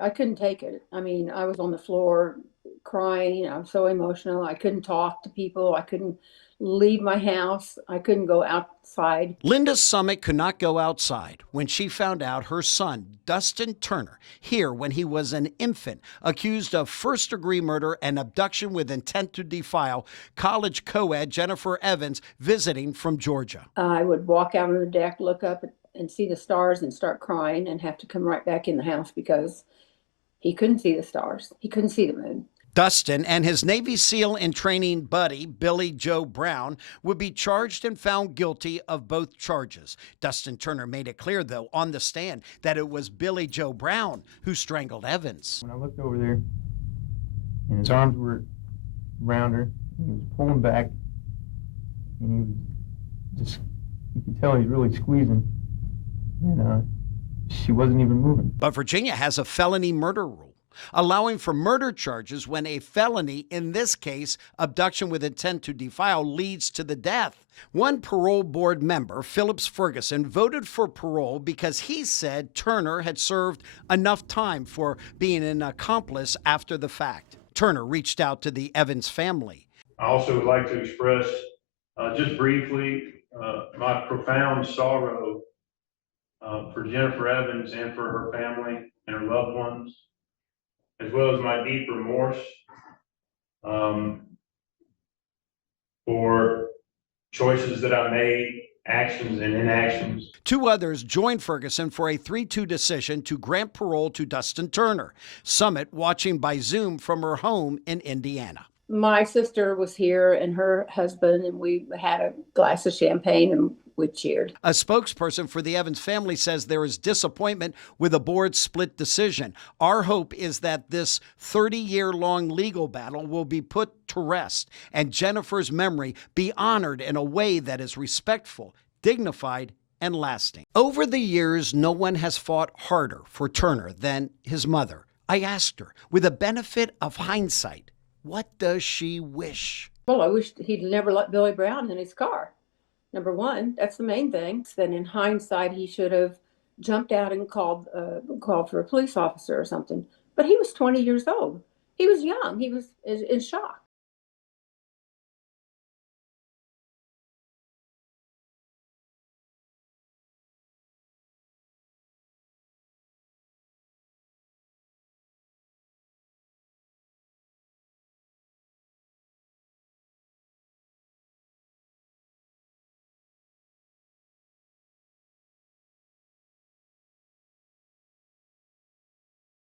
I couldn't take it. I mean, I was on the floor crying. I was so emotional. I couldn't talk to people. I couldn't leave my house. I couldn't go outside. Linda Summit could not go outside when she found out her son, Dustin Turner, here when he was an infant, accused of first-degree murder and abduction with intent to defile, college co-ed Jennifer Evans visiting from Georgia. I would walk out on the deck, look up and see the stars and start crying and have to come right back in the house because he couldn't see the stars. He couldn't see the moon. Dustin and his Navy SEAL in training buddy, Billy Joe Brown, would be charged and found guilty of both charges. Dustin Turner made it clear, though, on the stand that it was Billy Joe Brown who strangled Evans. When I looked over there, and his arms were around her, and he was pulling back, and he was just, you could tell he's really squeezing, and she wasn't even moving. But Virginia has a felony murder rule, allowing for murder charges when a felony, in this case, abduction with intent to defile, leads to the death. One parole board member, Phillips Ferguson, voted for parole because he said Turner had served enough time for being an accomplice after the fact. Turner reached out to the Evans family. I also would like to express, just briefly, my profound sorrow for Jennifer Evans and for her family and her loved ones, as well as my deep remorse for choices that I made, actions and inactions. Two others joined Ferguson for a 3-2 decision to grant parole to Dustin Turner. Summit watching by Zoom from her home in Indiana. My sister was here and her husband, and we had a glass of champagne and we cheered. A spokesperson for the Evans family says there is disappointment with the board's split decision. Our hope is that this 30-year-long legal battle will be put to rest and Jennifer's memory be honored in a way that is respectful, dignified, and lasting. Over the years, no one has fought harder for Turner than his mother. I asked her, with the benefit of hindsight, what does she wish? Well, I wish he'd never let Billy Brown in his car. Number one, that's the main thing. Then in hindsight, he should have jumped out and called for a police officer or something. But he was 20 years old. He was young. He was in shock.